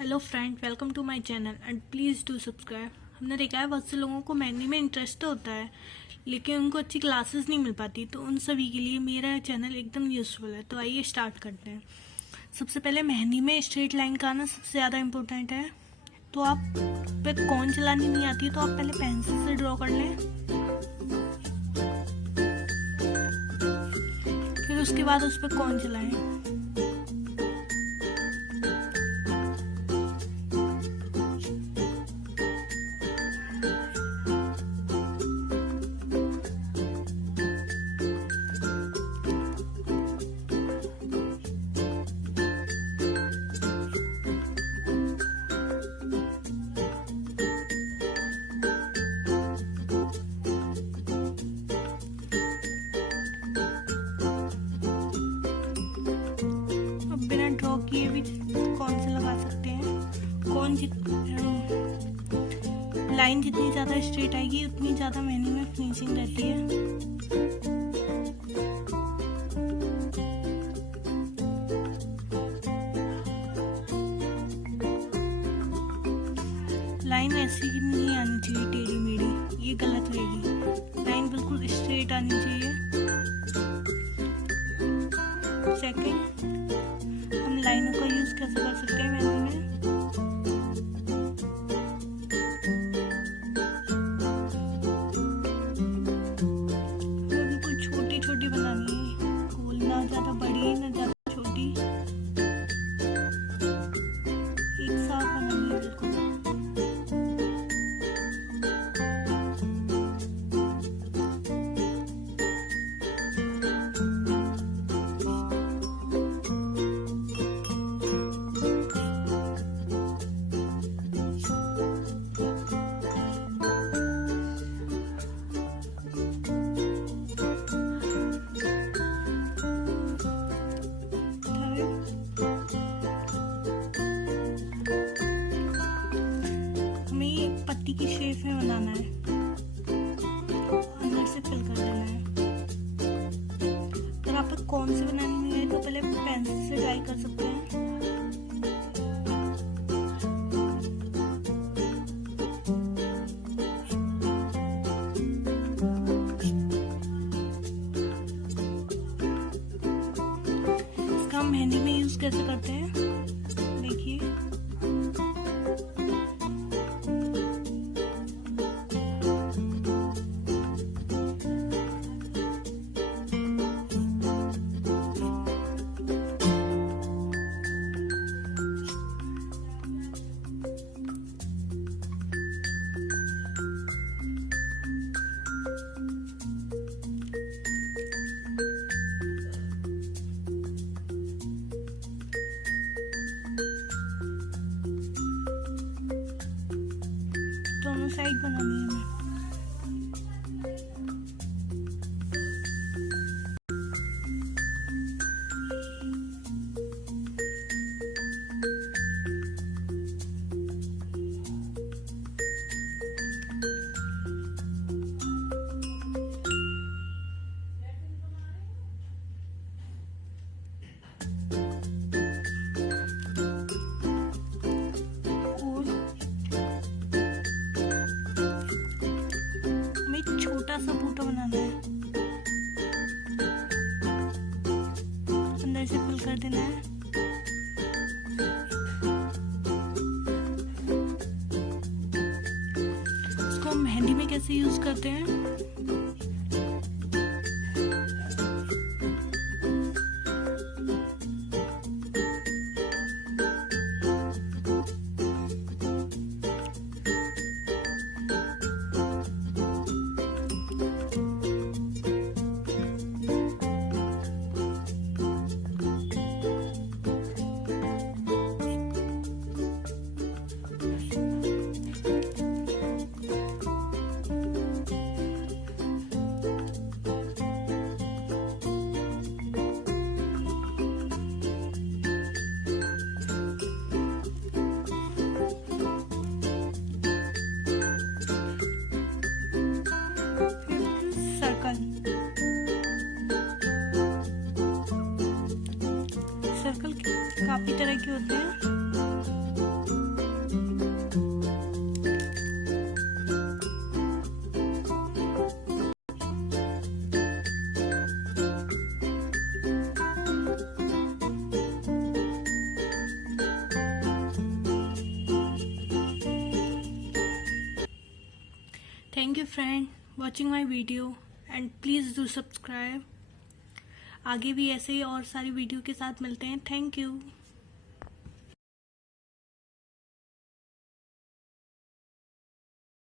Hello friend, welcome to my channel and please do subscribe. हमने देखा है बहुत से लोगों को मेहंदी में इंटरेस्ट तो होता है लेकिन उनको अच्छी क्लासेस नहीं मिल पाती, तो उन सभी के लिए मेरा चैनल एकदम यूज़फुल है। तो आइए स्टार्ट करते हैं। सबसे पहले मेहंदी में स्ट्रेट लाइन का आना सबसे ज़्यादा इम्पोर्टेंट है। तो आप पे कौन चलानी नहीं आती है तो आप पहले पेंसिल से ड्रॉ कर लें, फिर उसके बाद उस पर कौन चलाएं। बिना ड्रॉ किए भी कौन से लगा सकते हैं। लाइन जितनी ज़्यादा स्ट्रेट आएगी उतनी ज़्यादा मेहंदी में फिनिशिंग रहती है। लाइन ऐसी नहीं आनी चाहिए टेढ़ी मेढ़ी, ये गलत रहेगी। लाइन बिल्कुल स्ट्रेट आनी चाहिए। सेकंड, हम लाइनों का यूज कैसे कर सकते हैं मेहंदी में। बिल्कुल छोटी छोटी बनानी है, गोल ना ज्यादा बड़ी ना ज्यादा छोटी, एक साथ बनानी है बिल्कुल। पत्ती की शेप में बनाना है, अंदर से फिल कर देना है। अगर आपको कौन से बनानी नहीं है तो पहले पेंसिल से ट्राई कर सकते हैं। इसका हम मेहंदी में यूज कैसे करते हैं देखिए। दोनों साइड बनानी है हमें। छोटा सा बूटा बनाना है, अंदर से फिल कर देना है। इसको हम मेहंदी में कैसे यूज करते हैं। सर्कल काफी तरह के होते हैं। Thank you friend watching my video and please do subscribe. आगे भी ऐसे ही और सारी वीडियो के साथ मिलते हैं। Thank you.